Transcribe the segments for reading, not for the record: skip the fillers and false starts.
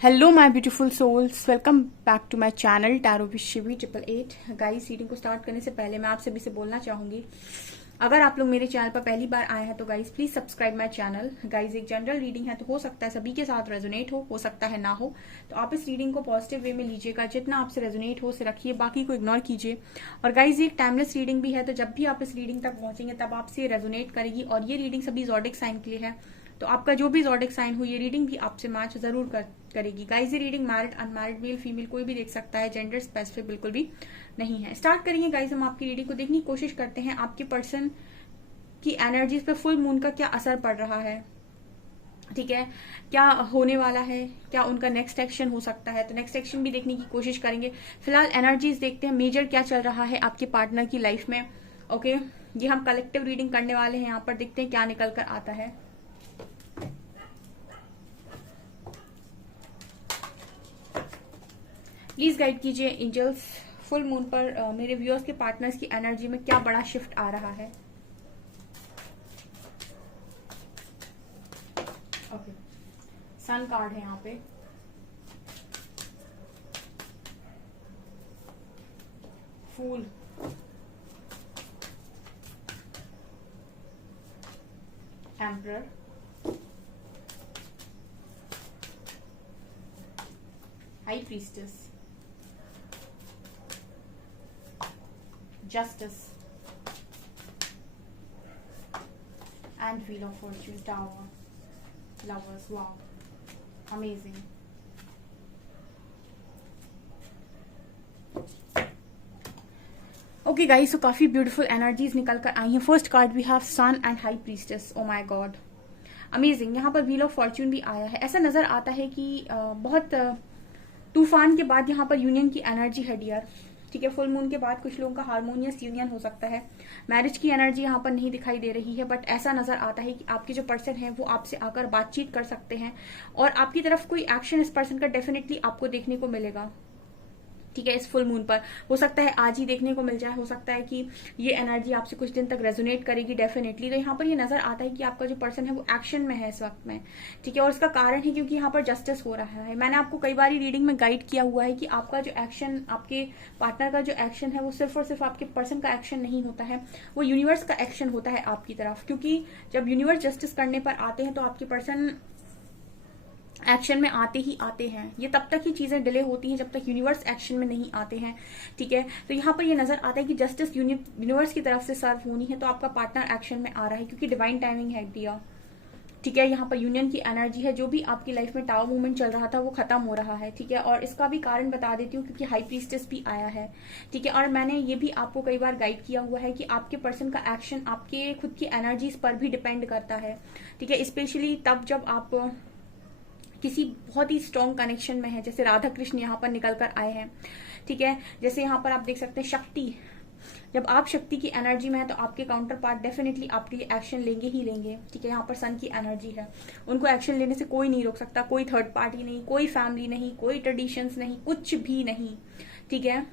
Hello my beautiful souls, welcome back to my channel tarot with Shivi 888। Guys, reading को start करने से पहले मैं आप सभी से बोलना चाहूंगी, अगर आप लोग मेरे चैनल पर पहली बार आए हैं तो guys please subscribe my channel. Guys, एक जनरल रीडिंग है तो हो सकता है सभी के साथ रेजोनेट हो सकता है ना हो, तो आप इस रीडिंग को पॉजिटिव वे में लीजिएगा। जितना आपसे रेजोनेट हो उसे रखिए, बाकी को इग्नोर कीजिए। और गाइस, ये एक टाइमलेस रीडिंग भी है, तो जब भी आप इस रीडिंग तक पहुंचेंगे तब आपसे रेजोनेट करेगी। और ये रीडिंग सभी ज़ोडिक साइन के लिए है, तो आपका जो भी ज़ोडिक साइन हो ये रीडिंग भी आपसे मैच जरूर करेगी। गाइस, ये reading married unmarried male female कोई भी देख सकता है, जेंडर स्पेसिफिक बिल्कुल भी नहीं है। स्टार्ट करेंगे गाइस, हम आपकी रीडिंग को देखने की कोशिश करते हैं आपके पर्सन की एनर्जीज पे फुल मून का क्या असर पड़ रहा है। ठीक है, क्या होने वाला है, क्या उनका नेक्स्ट एक्शन हो सकता है, तो नेक्स्ट एक्शन भी देखने की कोशिश करेंगे। फिलहाल एनर्जीज देखते हैं, मेजर क्या चल रहा है आपके पार्टनर की लाइफ में। ओके, ये हम कलेक्टिव रीडिंग करने वाले हैं, यहाँ पर देखते हैं क्या निकल कर आता है। प्लीज गाइड कीजिए एंजल्स, फुल मून पर मेरे व्यूअर्स के पार्टनर्स की एनर्जी में क्या बड़ा शिफ्ट आ रहा है। ओके, सन कार्ड है यहाँ पे, fool, emperor, high priestess, justice and wheel of fortune, tower, lovers. Wow, amazing. Okay guys, so काफी ब्यूटीफुल एनर्जीज निकल कर आई हैं। First card we have sun and high priestess. Oh my god, amazing. यहाँ पर व्हील ऑफ फॉर्च्यून भी आया है। ऐसा नजर आता है कि बहुत तूफान के बाद यहाँ पर यूनियन की एनर्जी है डियर। ठीक है, फुल मून के बाद कुछ लोगों का हार्मोनियस यूनियन हो सकता है। मैरिज की एनर्जी यहाँ पर नहीं दिखाई दे रही है, बट ऐसा नजर आता है कि आपके जो पर्सन है वो आपसे आकर बातचीत कर सकते हैं और आपकी तरफ कोई एक्शन इस पर्सन का डेफिनेटली आपको देखने को मिलेगा। ठीक है, इस फुल मून पर हो सकता है आज ही देखने को मिल जाए, हो सकता है कि ये एनर्जी आपसे कुछ दिन तक रेजोनेट करेगी डेफिनेटली। तो यहाँ पर ये नजर आता है कि आपका जो पर्सन है वो एक्शन में है इस वक्त में। ठीक है, और इसका कारण है क्योंकि यहाँ पर जस्टिस हो रहा है। मैंने आपको कई बार रीडिंग में गाइड किया हुआ है कि आपका जो एक्शन, आपके पार्टनर का जो एक्शन है वो सिर्फ और सिर्फ आपके पर्सन का एक्शन नहीं होता है, वो यूनिवर्स का एक्शन होता है आपकी तरफ। क्योंकि जब यूनिवर्स जस्टिस करने पर आते हैं तो आपके पर्सन एक्शन में आते ही आते हैं। ये तब तक ही चीजें डिले होती हैं जब तक यूनिवर्स एक्शन में नहीं आते हैं। ठीक है, तो यहाँ पर ये नजर आता है कि जस्टिस यूनिवर्स की तरफ से सर्व होनी है, तो आपका पार्टनर एक्शन में आ रहा है क्योंकि डिवाइन टाइमिंग है दिया। ठीक है, यहाँ पर यूनियन की एनर्जी है। जो भी आपकी लाइफ में टावर मूवमेंट चल रहा था वो खत्म हो रहा है। ठीक है, और इसका भी कारण बता देती हूँ क्योंकि हाई प्रीस्टेस भी आया है। ठीक है, और मैंने ये भी आपको कई बार गाइड किया हुआ है कि आपके पर्सन का एक्शन आपके खुद की एनर्जीज पर भी डिपेंड करता है। ठीक है, स्पेशली तब जब आप किसी बहुत ही स्ट्रॉन्ग कनेक्शन में है, जैसे राधा कृष्ण यहाँ पर निकल कर आए हैं। ठीक है, जैसे यहाँ पर आप देख सकते हैं शक्ति, जब आप शक्ति की एनर्जी में है तो आपके काउंटर पार्ट डेफिनेटली आपके लिए एक्शन लेंगे ही लेंगे। ठीक है, यहाँ पर सन की एनर्जी है, उनको एक्शन लेने से कोई नहीं रोक सकता, कोई थर्ड पार्टी नहीं, कोई फैमिली नहीं, कोई ट्रेडिशंस नहीं, कुछ भी नहीं। ठीक है,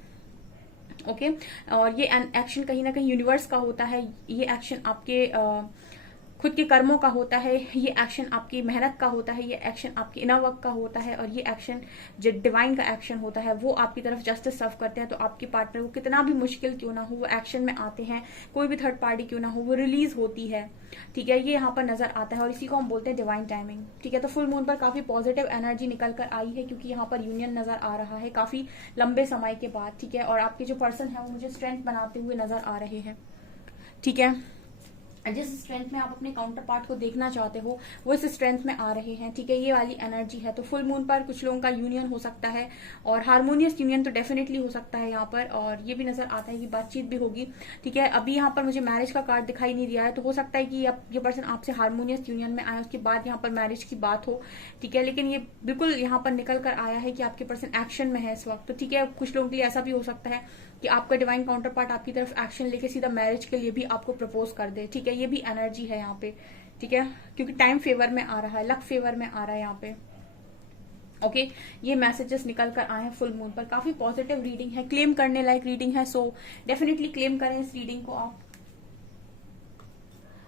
ओके, और ये एक्शन कहीं ना कहीं यूनिवर्स का होता है। ये एक्शन आपके खुद के कर्मों का होता है, ये एक्शन आपकी मेहनत का होता है, ये एक्शन आपके इनर वर्क का होता है, और ये एक्शन जो डिवाइन का एक्शन होता है वो आपकी तरफ जस्टिस सर्व करते हैं। तो आपके पार्टनर को कितना भी मुश्किल क्यों ना हो वो एक्शन में आते हैं, कोई भी थर्ड पार्टी क्यों ना हो वो रिलीज होती है। ठीक है, ये यहाँ पर नजर आता है और इसी को हम बोलते हैं डिवाइन टाइमिंग। ठीक है, तो फुल मून पर काफी पॉजिटिव एनर्जी निकल कर आई है क्योंकि यहाँ पर यूनियन नजर आ रहा है काफी लंबे समय के बाद। ठीक है, और आपके जो पर्सन है वो मुझे स्ट्रेंथ बनाते हुए नजर आ रहे हैं। ठीक है, जिस स्ट्रेंथ में आप अपने काउंटर पार्ट को देखना चाहते हो वो इस स्ट्रेंथ में आ रहे हैं। ठीक है, ये वाली एनर्जी है। तो फुल मून पर कुछ लोगों का यूनियन हो सकता है और हार्मोनियस यूनियन तो डेफिनेटली हो सकता है यहाँ पर, और ये भी नजर आता है कि बातचीत भी होगी। ठीक है, अभी यहाँ पर मुझे मैरिज का कार्ड दिखाई नहीं दिया है, तो हो सकता है कि ये पर्सन आपसे हार्मोनियस यूनियन में आए उसके बाद यहाँ पर मैरिज की बात हो। ठीक है, लेकिन ये बिल्कुल यहाँ पर निकल कर आया है कि आपके पर्सन एक्शन में है इस वक्त। तो ठीक है, कुछ लोगों के लिए ऐसा भी हो सकता है कि आपका डिवाइन काउंटर पार्ट आपकी तरफ एक्शन लेके सीधा मैरिज के लिए भी आपको प्रपोज कर दे। ठीक है, ये भी एनर्जी है यहाँ पे। ठीक है, क्योंकि टाइम फेवर में आ रहा है, लक फेवर में आ रहा है यहाँ पे। ओके, ये मैसेजेस निकल कर आए हैं फुल मून पर। काफी पॉजिटिव रीडिंग है, क्लेम करने लायक रीडिंग है, सो डेफिनेटली क्लेम करें इस रीडिंग को आप।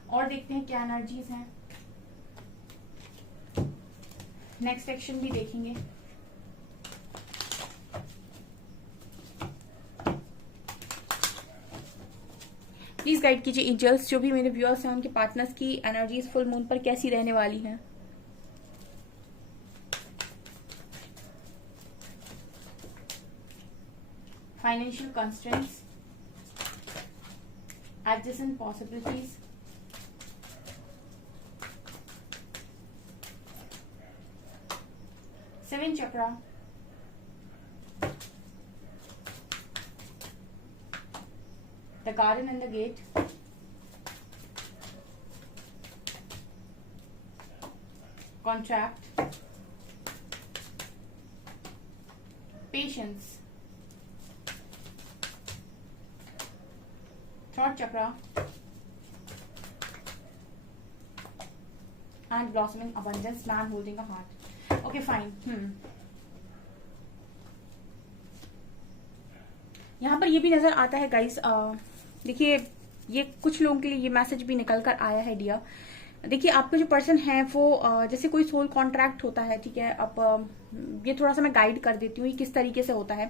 और देखते हैं क्या एनर्जीज हैं, नेक्स्ट एक्शन भी देखेंगे। प्लीज गाइड कीजिए एंजल्स, जो भी मेरे व्यूअर्स हैं उनके पार्टनर्स की एनर्जीज फुल मून पर कैसी रहने वाली हैं। Financial constraints, adjacent possibilities, seven chakra, the garden and the gate, contract, patience, throat chakra, and blossoming abundance, man holding a heart. Okay, fine. यहाँ पर ये भी नजर आता है गाइस, देखिए ये कुछ लोगों के लिए ये मैसेज भी निकल कर आया है डियर। देखिए आपका जो पर्सन है वो जैसे कोई सोल कॉन्ट्रैक्ट होता है, ठीक है। अब ये थोड़ा सा मैं गाइड कर देती हूँ ये किस तरीके से होता है।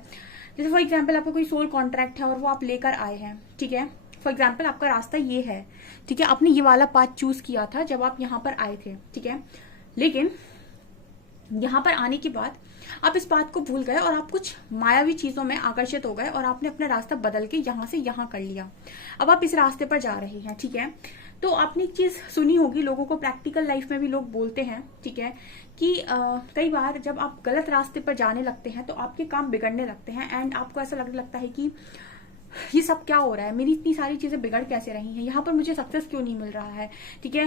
जैसे फॉर एग्जाम्पल आपका कोई सोल कॉन्ट्रैक्ट है और वो आप लेकर आए हैं, ठीक है। फॉर एग्जाम्पल आपका रास्ता ये है, ठीक है, आपने ये वाला पाथ चूज किया था जब आप यहाँ पर आए थे, ठीक है। लेकिन यहाँ पर आने के बाद आप इस बात को भूल गए और आप कुछ मायावी चीजों में आकर्षित हो गए और आपने अपना रास्ता बदल के यहाँ से यहाँ कर लिया। अब आप इस रास्ते पर जा रहे हैं, ठीक है। तो आपने एक चीज सुनी होगी, लोगों को प्रैक्टिकल लाइफ में भी लोग बोलते हैं, ठीक है, कि कई बार जब आप गलत रास्ते पर जाने लगते हैं तो आपके काम बिगड़ने लगते हैं एंड आपको ऐसा लगने लगता है कि ये सब क्या हो रहा है, मेरी इतनी सारी चीजें बिगड़ कैसे रही हैं, यहाँ पर मुझे सक्सेस क्यों नहीं मिल रहा है, ठीक है।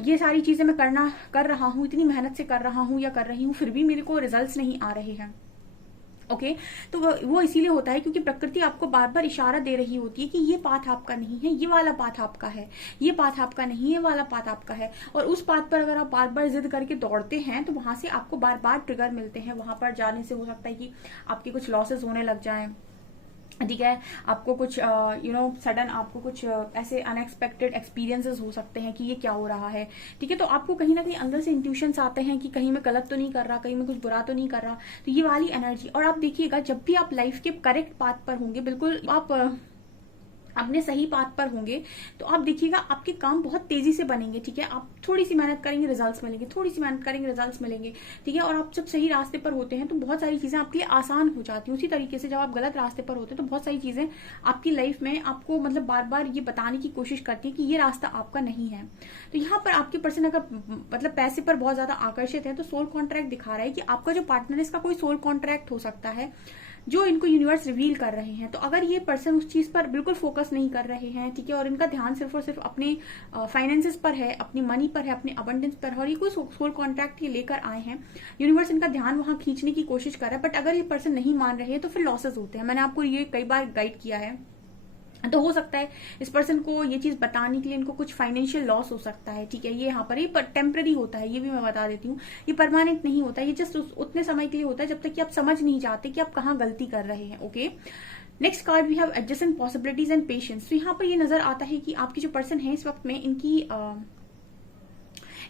ये सारी चीजें मैं कर रहा हूँ, इतनी मेहनत से कर रहा हूँ या कर रही हूँ, फिर भी मेरे को रिजल्ट्स नहीं आ रहे हैं। ओके, तो वो इसीलिए होता है क्योंकि प्रकृति आपको बार बार इशारा दे रही होती है कि ये पाथ आपका नहीं है, ये वाला पाथ आपका है, ये पाथ आपका नहीं है, ये वाला पाथ आपका है। और उस पाथ पर अगर आप बार बार जिद करके दौड़ते हैं तो वहां से आपको बार बार ट्रिगर मिलते हैं। वहां पर जाने से हो सकता है कि आपके कुछ लॉसेस होने लग जाएं, ठीक है। आपको कुछ सडन आपको कुछ ऐसे अनएक्सपेक्टेड एक्सपीरियंसेस हो सकते हैं कि ये क्या हो रहा है, ठीक है। तो आपको कहीं ना कहीं अंदर से इंट्यूशंस आते हैं कि कहीं मैं गलत तो नहीं कर रहा, कहीं मैं कुछ बुरा तो नहीं कर रहा। तो ये वाली एनर्जी, और आप देखिएगा जब भी आप लाइफ के करेक्ट पाथ पर होंगे, बिल्कुल आप अपने सही पाथ पर होंगे, तो आप देखिएगा आपके काम बहुत तेजी से बनेंगे, ठीक है। आप थोड़ी सी मेहनत करेंगे, रिजल्ट्स मिलेंगे, थोड़ी सी मेहनत करेंगे, रिजल्ट्स मिलेंगे, ठीक है। और आप जब सही रास्ते पर होते हैं तो बहुत सारी चीजें आपके लिए आसान हो जाती हैं। उसी तरीके से जब आप गलत रास्ते पर होते हैं तो बहुत सारी चीजें आपकी लाइफ में आपको मतलब बार बार ये बताने की कोशिश करती है कि ये रास्ता आपका नहीं है। तो यहाँ पर आपके पर्सन अगर मतलब पैसे पर बहुत ज्यादा आकर्षित है तो सोल कॉन्ट्रैक्ट दिखा रहा है कि आपका जो पार्टनर है इसका कोई सोल कॉन्ट्रैक्ट हो सकता है जो इनको यूनिवर्स रिवील कर रहे हैं। तो अगर ये पर्सन उस चीज पर बिल्कुल फोकस नहीं कर रहे हैं, ठीक है, और इनका ध्यान सिर्फ और सिर्फ अपने फाइनेंसेस पर है, अपनी मनी पर है, अपने अबंडेंस पर है, और ये कोई सोल कॉन्ट्रैक्ट ये लेकर आए हैं, यूनिवर्स इनका ध्यान वहां खींचने की कोशिश कर रहा है। बट अगर ये पर्सन नहीं मान रहे हैं तो फिर लॉसेस होते हैं। मैंने आपको ये कई बार गाइड किया है। तो हो सकता है इस पर्सन को ये चीज बताने के लिए इनको कुछ फाइनेंशियल लॉस हो सकता है, ठीक है। ये यहाँ पर ये टेम्पररी होता है, ये भी मैं बता देती हूँ, ये परमानेंट नहीं होता, ये जस्ट उतने समय के लिए होता है जब तक कि आप समझ नहीं जाते कि आप कहाँ गलती कर रहे हैं। Okay, next card we have adjustment possibilities and patience. तो यहाँ पर ये नजर आता है कि आपकी जो पर्सन है इस वक्त में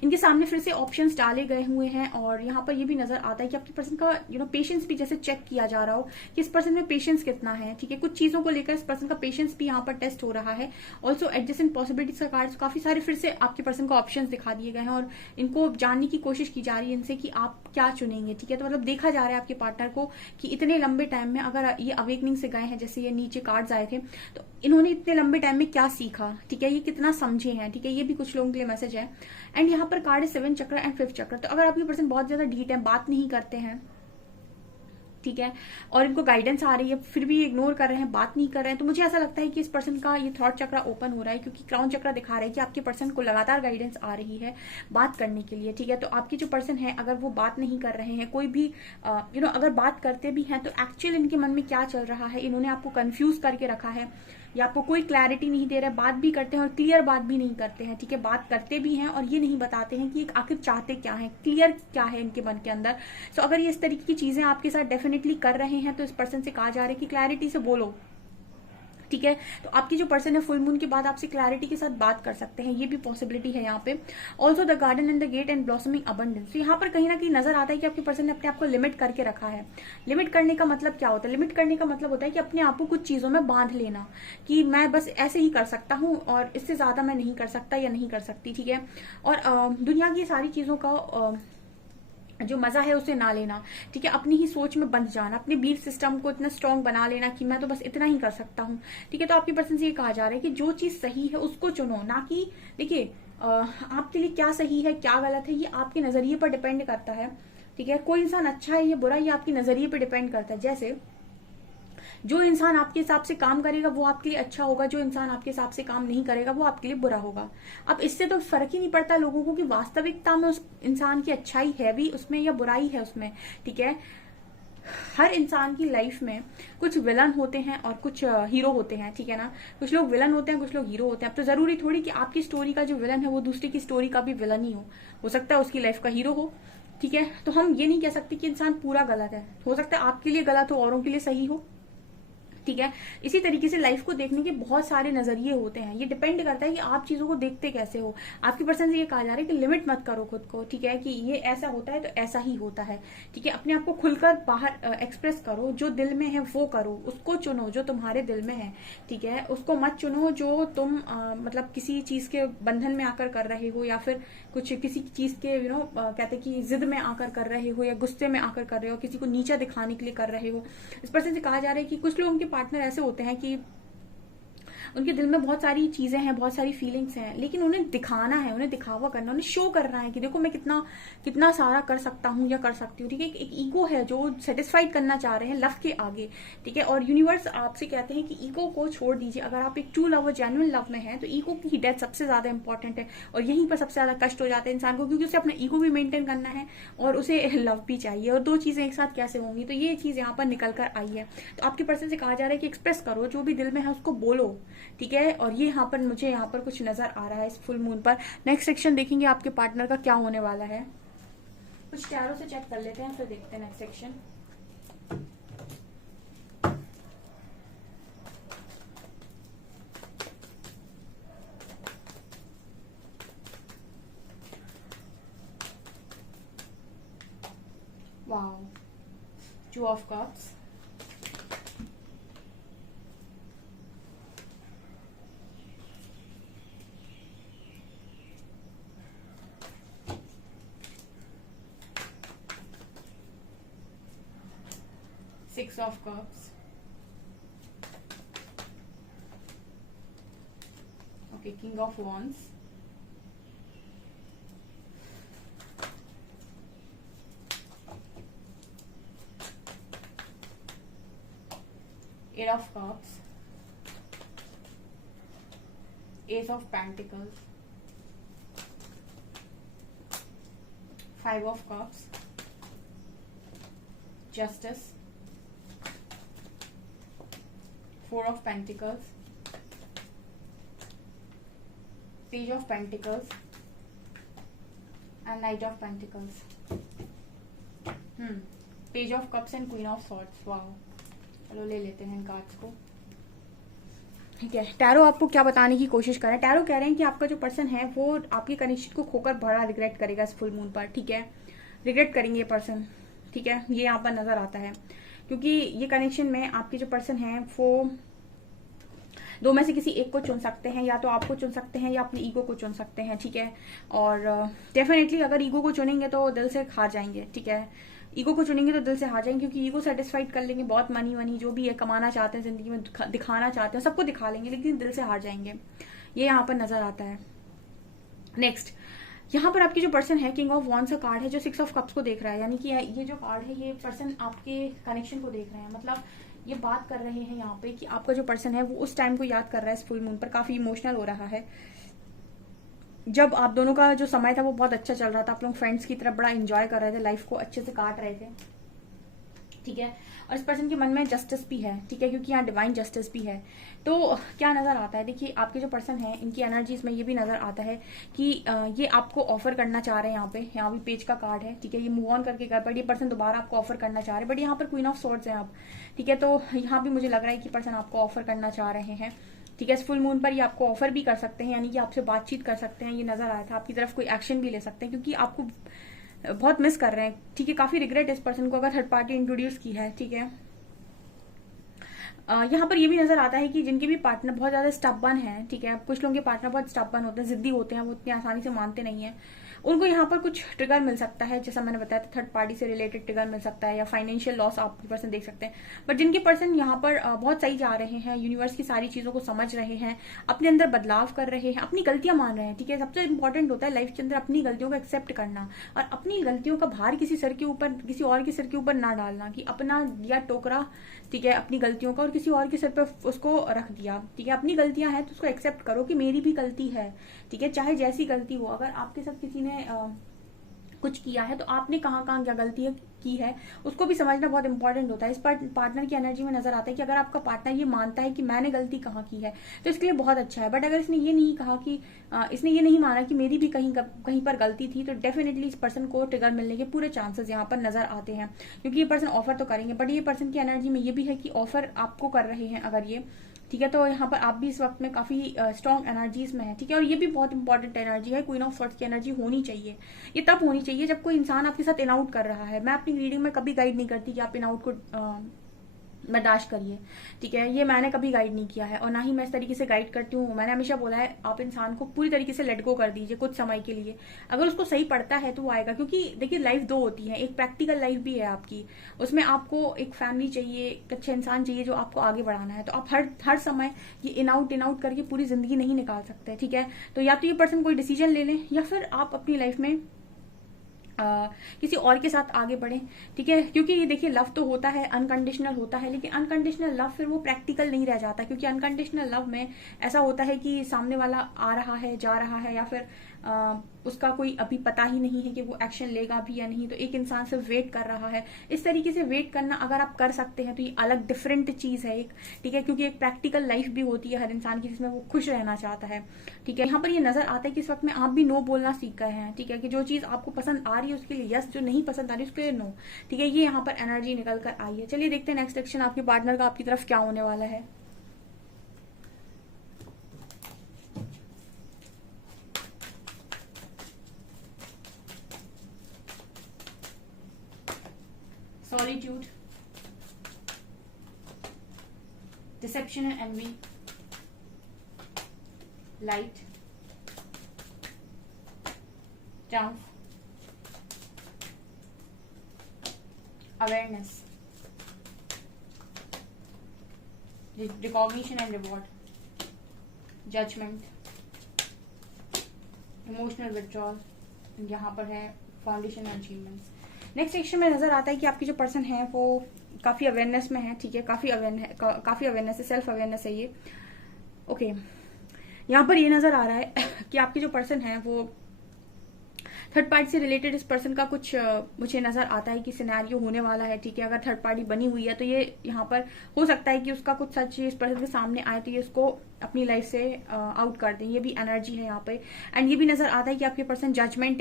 इनके सामने फिर से ऑप्शंस डाले गए हुए हैं, और यहाँ पर ये भी नजर आता है कि आपके पर्सन का पेशेंस भी जैसे चेक किया जा रहा हो कि इस पर्सन में पेशेंस कितना है, ठीक है। कुछ चीजों को लेकर इस पर्सन का पेशेंस भी यहाँ पर टेस्ट हो रहा है। ऑल्सो एडजस्टेंट पॉसिबिलिटीज का कार्ड काफी सारे फिर से आपके पर्सन को ऑप्शंस दिखा दिए गए हैं और इनको जानने की कोशिश की जा रही है इनसे कि आप क्या चुनेंगे, ठीक है। तो मतलब देखा जा रहा है आपके पार्टनर को कि इतने लंबे टाइम में अगर ये अवेकनिंग से गए हैं, जैसे ये नीचे कार्ड्स आए थे, तो इन्होंने इतने लंबे टाइम में क्या सीखा, ठीक है, ये कितना समझे हैं, ठीक है। ये भी कुछ लोगों के लिए मैसेज है। एंड यहाँ पर कार्ड है 7 चक्र एंड 5 चक्र। तो अगर आपके पर्सन बहुत ज्यादा ढीठ है, बात नहीं करते हैं, ठीक है, और इनको गाइडेंस आ रही है फिर भी इग्नोर कर रहे हैं, बात नहीं कर रहे हैं, तो मुझे ऐसा लगता है कि इस पर्सन का ये थॉट चक्र ओपन हो रहा है, क्योंकि क्राउन चक्र दिखा रहा है कि आपके पर्सन को लगातार गाइडेंस आ रही है बात करने के लिए, ठीक है। तो आपके जो पर्सन है अगर वो बात नहीं कर रहे हैं, कोई भी अगर बात करते भी हैं तो एक्चुअल इनके मन में क्या चल रहा है, इन्होंने आपको कंफ्यूज करके रखा है या आपको कोई क्लैरिटी नहीं दे रहा है। बात भी करते हैं और क्लियर बात भी नहीं करते हैं, ठीक है। बात करते भी हैं और ये नहीं बताते हैं कि आखिर चाहते क्या है, क्लियर क्या है इनके मन के अंदर। सो अगर ये इस तरीके की चीजें आपके साथ डेफिनेटली कर रहे हैं तो इस पर्सन से कहा जा रहा है कि क्लैरिटी से बोलो, ठीक है। तो आपकी जो पर्सन है फुल मून के बाद आपसे क्लैरिटी के साथ बात कर सकते हैं, ये भी पॉसिबिलिटी है यहाँ पे। Also the garden and the gate and blossoming abundance. तो यहाँ पर कहीं ना कहीं नजर आता है कि आपके पर्सन ने अपने आप को लिमिट करके रखा है। लिमिट करने का मतलब क्या होता है? लिमिट करने का मतलब होता है कि अपने आप को कुछ चीजों में बांध लेना, कि मैं बस ऐसे ही कर सकता हूँ और इससे ज्यादा मैं नहीं कर सकता या नहीं कर सकती, ठीक है। और दुनिया की सारी चीजों का जो मजा है उसे ना लेना, ठीक है। अपनी ही सोच में बंध जाना, अपने बिलीफ सिस्टम को इतना स्ट्रांग बना लेना कि मैं तो बस इतना ही कर सकता हूँ, ठीक है। तो आपकी पर्सन से ये कहा जा रहा है कि जो चीज सही है उसको चुनो, ना कि देखिए आपके लिए क्या सही है क्या गलत है ये आपके नजरिए पर डिपेंड करता है, ठीक है। कोई इंसान अच्छा है या बुरा ये आपके नजरिए पर डिपेंड करता है। जैसे जो इंसान आपके हिसाब से काम करेगा वो आपके लिए अच्छा होगा, जो इंसान आपके हिसाब से काम नहीं करेगा वो आपके लिए बुरा होगा। अब इससे तो फर्क ही नहीं पड़ता लोगों को कि वास्तविकता में उस इंसान की अच्छाई है भी उसमें या बुराई है उसमें, ठीक है। हर इंसान की लाइफ में कुछ विलन होते हैं और कुछ हीरो होते हैं, ठीक है ना। कुछ लोग विलन होते हैं, कुछ लोग हीरो होते हैं। अब तो जरूरी थोड़ी कि आपकी स्टोरी का जो विलन है वो दूसरे की स्टोरी का भी विलन ही हो सकता है उसकी लाइफ का हीरो हो, ठीक है। तो हम ये नहीं कह सकते कि इंसान पूरा गलत है, हो सकता है आपके लिए गलत हो औरों के लिए सही हो, ठीक है। इसी तरीके से लाइफ को देखने के बहुत सारे नजरिए होते हैं, ये डिपेंड करता है कि आप चीजों को देखते कैसे हो। आपकी पर्सन से ये कहा जा रहा है कि लिमिट मत करो खुद को, ठीक है, कि ये ऐसा होता है तो ऐसा ही होता है, ठीक है। अपने आप को खुलकर बाहर एक्सप्रेस करो, जो दिल में है वो करो, उसको चुनो जो तुम्हारे दिल में है, ठीक है। उसको मत चुनो जो तुम मतलब किसी चीज के बंधन में आकर कर रहे हो या फिर कुछ किसी चीज के कहते कि जिद में आकर कर रहे हो या गुस्से में आकर कर रहे हो, किसी को नीचा दिखाने के लिए कर रहे हो। इस पर्सन से कहा जा रहा है कि कुछ लोगों के पार्टनर ऐसे होते हैं कि उनके दिल में बहुत सारी चीजें हैं, बहुत सारी फीलिंग्स हैं, लेकिन उन्हें दिखाना है, उन्हें दिखावा करना, उन्हें शो करना है कि देखो मैं कितना कितना सारा कर सकता हूँ या कर सकती हूँ, ठीक है। एक ईगो है जो सेटिस्फाइड करना चाह रहे हैं लव के आगे, ठीक है। और यूनिवर्स आपसे कहते हैं कि ईगो को छोड़ दीजिए। अगर आप एक ट्रू लव और जेन्युइन लव में है तो ईगो की डेथ सबसे ज्यादा इंपॉर्टेंट है और यहीं पर सबसे ज्यादा कष्ट हो जाता है इंसान को, क्योंकि उसे अपना ईगो भी मेंटेन करना है और उसे लव भी चाहिए, और दो चीजें एक साथ कैसे होंगी। तो ये चीज यहाँ पर निकल कर आई है। तो आपके पर्सन से कहा जा रहा है कि एक्सप्रेस करो, जो भी दिल में है उसको बोलो, ठीक है। और ये यहाँ पर मुझे यहाँ पर कुछ नजर आ रहा है इस फुल मून पर। नेक्स्ट सेक्शन देखेंगे आपके पार्टनर का क्या होने वाला है। कुछ टैरो से चेक कर लेते हैं फिर देखते हैं next section. Wow, two of cups, Six of Cups, okay, King of Wands, Eight of Cups, Ace of Pentacles, Five of Cups, Justice, Four of Pentacles, Page of Pentacles and Knight of Pentacles. Page of Cups and Queen of Swords. Wow, चलो ले लेते हैं इन cards को, ठीक है। Tarot आपको क्या बताने की कोशिश कर रहे हैं? टैरो कह रहे हैं कि आपका जो पर्सन है वो आपके कनेक्शन को खोकर बड़ा रिग्रेट करेगा इस फुल मून पर, ठीक है। रिग्रेट करेंगे ये पर्सन, ठीक है, ये यहाँ पर नजर आता है, क्योंकि ये कनेक्शन में आपके जो पर्सन है वो दो में से किसी एक को चुन सकते हैं, या तो आपको चुन सकते हैं या अपने ईगो को चुन सकते हैं, ठीक है। और डेफिनेटली अगर ईगो को चुनेंगे तो दिल से हार जाएंगे, ठीक है। ईगो को चुनेंगे तो दिल से हार जाएंगे, क्योंकि ईगो सेटिस्फाइड कर लेंगे, बहुत मनी वनी जो भी है कमाना चाहते हैं जिंदगी में, दिखाना चाहते हैं, सबको दिखा लेंगे, लेकिन दिल से हार जाएंगे, ये यहाँ पर नजर आता है। नेक्स्ट, यहाँ पर आपकी जो पर्सन है किंग ऑफ वॉन्ड्स का कार्ड है जो सिक्स ऑफ कप्स को देख रहा है, यानी कि ये जो कार्ड है ये पर्सन आपके कनेक्शन को देख रहे हैं, मतलब ये बात कर रहे हैं यहाँ पे कि आपका जो पर्सन है वो उस टाइम को याद कर रहा है इस फुल मून पर, काफी इमोशनल हो रहा है। जब आप दोनों का जो समय था वो बहुत अच्छा चल रहा था, आप लोग फ्रेंड्स की तरफ बड़ा एंजॉय कर रहे थे, लाइफ को अच्छे से काट रहे थे, ठीक है। और इस पर्सन के मन में जस्टिस भी है, ठीक है, क्योंकि यहाँ डिवाइन जस्टिस भी है। तो क्या नजर आता है, देखिए आपके जो पर्सन है इनकी एनर्जीज में ये भी नजर आता है कि ये आपको ऑफर करना चाह रहे हैं। यहाँ भी पेज का कार्ड है, ठीक है, ये मूव ऑन करके गए, बट ये पर्सन दोबारा आपको ऑफर करना चाह रहे हैं। बट यहाँ पर क्वीन ऑफ स्वॉर्ड्स है आप, ठीक है। तो यहाँ भी मुझे लग रहा है कि पर्सन आपको ऑफर करना चाह रहे हैं, ठीक है। इस फुल मून पर ये आपको ऑफर भी कर सकते हैं, यानी कि आपसे बातचीत कर सकते हैं, ये नजर आया था। आपकी तरफ कोई एक्शन भी ले सकते हैं, क्योंकि आपको बहुत मिस कर रहे हैं, ठीक है। काफी रिग्रेट इस पर्सन को अगर थर्ड पार्टी इंट्रोड्यूस की है, ठीक है। यहाँ पर ये भी नजर आता है कि जिनके भी पार्टनर बहुत ज्यादा स्टबन है, ठीक है, कुछ लोगों के पार्टनर बहुत स्टबन होते हैं, जिद्दी होते हैं, वो इतनी आसानी से मानते नहीं है, उनको यहाँ पर कुछ ट्रिगर मिल सकता है। जैसा मैंने बताया था, थर्ड पार्टी से रिलेटेड ट्रिगर मिल सकता है, या फाइनेंशियल लॉस आप पर्सन देख सकते हैं। बट जिनके पर्सन यहाँ पर बहुत सही जा रहे हैं, यूनिवर्स की सारी चीजों को समझ रहे हैं, अपने अंदर बदलाव कर रहे हैं, अपनी गलतियां मान रहे हैं, ठीक है। सबसे इंपॉर्टेंट होता है लाइफ के अंदर अपनी गलतियों को एक्सेप्ट करना, और अपनी गलतियों का भार किसी सर के ऊपर, किसी और के सर के ऊपर ना डालना, कि अपना दिया टोकरा, ठीक है, अपनी गलतियों का, और किसी और के सर पर उसको रख दिया, ठीक है। अपनी गलतियां हैं तो उसको एक्सेप्ट करो कि मेरी भी गलती है, ठीक है, चाहे जैसी गलती हो। अगर आपके साथ किसी ने कुछ किया है तो आपने कहाँ कहाँ क्या गलती की है उसको भी समझना बहुत इंपॉर्टेंट होता है। इस पार्टनर की एनर्जी में नजर आता है कि अगर आपका पार्टनर ये मानता है कि मैंने गलती कहाँ की है तो इसके लिए बहुत अच्छा है। बट अगर इसने ये नहीं कहा कि इसने ये नहीं माना कि मेरी भी कहीं पर गलती थी, तो डेफिनेटली इस पर्सन को ट्रिगर मिलने के पूरे चांसेस यहाँ पर नजर आते हैं, क्योंकि ये पर्सन ऑफर तो करेंगे। बट ये पर्सन की एनर्जी में ये भी है कि ऑफर आपको कर रहे हैं अगर ये, ठीक है। तो यहाँ पर आप भी इस वक्त में काफी स्ट्रॉन्ग एनर्जीज में है, ठीक है। और ये भी बहुत इंपॉर्टेंट एनर्जी है, क्वीन ऑफ स्वॉर्ड्स की एनर्जी होनी चाहिए। ये तब होनी चाहिए जब कोई इंसान आपके साथ इन आउट कर रहा है। मैं अपनी रीडिंग में कभी गाइड नहीं करती कि आप इन आउट को बर्दाश्त करिए, ठीक है, ये मैंने कभी गाइड नहीं किया है, और ना ही मैं इस तरीके से गाइड करती हूँ। मैंने हमेशा बोला है आप इंसान को पूरी तरीके से लेट गो कर दीजिए कुछ समय के लिए, अगर उसको सही पड़ता है तो वो आएगा। क्योंकि देखिए लाइफ दो होती है, एक प्रैक्टिकल लाइफ भी है आपकी, उसमें आपको एक फैमिली चाहिए, एक अच्छा इंसान चाहिए जो आपको आगे बढ़ाना है। तो आप हर समय ये इन आउट करके पूरी जिंदगी नहीं निकाल सकते, ठीक है। तो या तो ये पर्सन कोई डिसीजन ले लें, या फिर आप अपनी लाइफ में किसी और के साथ आगे बढ़े, ठीक है। क्योंकि ये देखिए लव तो होता है, अनकंडीशनल होता है, लेकिन अनकंडीशनल लव फिर वो प्रैक्टिकल नहीं रह जाता। क्योंकि अनकंडीशनल लव में ऐसा होता है कि सामने वाला आ रहा है, जा रहा है, या फिर उसका कोई अभी पता ही नहीं है कि वो एक्शन लेगा भी या नहीं, तो एक इंसान से वेट कर रहा है। इस तरीके से वेट करना अगर आप कर सकते हैं तो ये अलग डिफरेंट चीज है एक, ठीक है। क्योंकि एक प्रैक्टिकल लाइफ भी होती है हर इंसान की जिसमें वो खुश रहना चाहता है, ठीक है। यहाँ पर ये नजर आता है कि इस वक्त में आप भी नो बोलना सीख गए हैं, ठीक है, कि जो चीज आपको पसंद आ रही है उसके लिए यस, जो नहीं पसंद आ रही है उसके लिए नो, ठीक है। ये यहाँ पर एनर्जी निकल कर आई है। चलिए देखते हैं नेक्स्ट एक्शन आपके पार्टनर का आपकी तरफ क्या होने वाला है। Solitude, deception and envy, light, triumph, awareness, recognition and reward, judgment, emotional withdrawal, यहाँ पर है foundation and achievements. Next section में नजर आता है कि आपकी जो पर्सन है वो काफी अवेयरनेस में है, ठीक है, काफी अवेयरनेस है, सेल्फ अवेयरनेस है ये, ओके। यहाँ पर ये नजर आ रहा है कि आपकी जो पर्सन है वो थर्ड पार्टी से रिलेटेड इस पर्सन का कुछ मुझे नजर आता है कि सिनेरियो होने वाला है, ठीक है। अगर थर्ड पार्टी बनी हुई है तो ये यहाँ पर हो सकता है कि उसका कुछ सच इस पर्सन के सामने आए तो ये उसको अपनी लाइफ से आउट कर दें, ये भी एनर्जी है यहाँ पे। एंड ये भी नजर आता है कि आपके पर्सन जजमेंट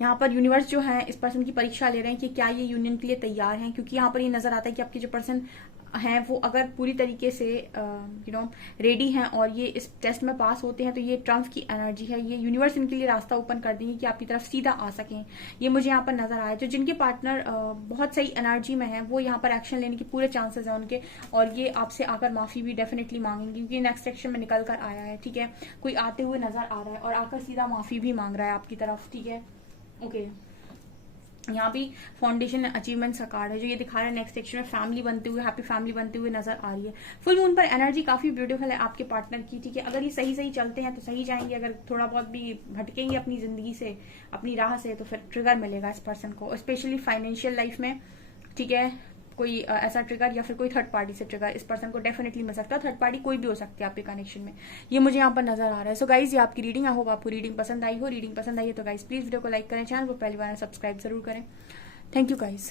यहाँ पर यूनिवर्स जो है इस पर्सन की परीक्षा ले रहे हैं कि क्या ये यूनियन के लिए तैयार हैं। क्योंकि यहाँ पर ये नजर आता है कि आपके जो पर्सन हैं वो अगर पूरी तरीके से रेडी हैं और ये इस टेस्ट में पास होते हैं तो ये ट्रम्प की एनर्जी है, ये यूनिवर्स इनके लिए रास्ता ओपन कर देंगे कि आपकी तरफ सीधा आ सकें। ये मुझे यहाँ पर नजर आया। जो जिनके पार्टनर बहुत सही एनर्जी में है वो यहाँ पर एक्शन लेने के पूरे चांसेस हैं उनके, और ये आपसे आकर माफी भी डेफिनेटली मांगेंगे क्योंकि नेक्स्ट सेक्शन में निकल कर आया है, ठीक है। कोई आते हुए नजर आ रहा है और आकर सीधा माफी भी मांग रहा है आपकी तरफ, ठीक है, ओके। यहाँ भी फाउंडेशन अचीवमेंट्स का कार्ड है जो ये दिखा रहा है नेक्स्ट सेक्शन में फैमिली बनते हुए, हैप्पी फैमिली बनते हुए नजर आ रही है। फुल मून पर एनर्जी काफी ब्यूटीफुल है आपके पार्टनर की, ठीक है। अगर ये सही सही चलते हैं तो सही जाएंगे, अगर थोड़ा बहुत भी भटकेंगे अपनी जिंदगी से, अपनी राह से, तो फिर ट्रिगर मिलेगा इस पर्सन को, स्पेशली फाइनेंशियल लाइफ में, ठीक है। कोई ऐसा ट्रिगर या फिर कोई थर्ड पार्टी से ट्रिगर इस पर्सन को डेफिनेटली मिल सकता है। थर्ड पार्टी कोई भी हो सकती है आपके कनेक्शन में, ये मुझे यहाँ पर नजर आ रहा है। सो गाइज ये आपकी रीडिंग, आई होप आपको रीडिंग पसंद आई हो। रीडिंग पसंद आई है तो गाइज प्लीज वीडियो को लाइक करें, चैनल को पहली बार सब्सक्राइब जरूर करें। Thank you guys.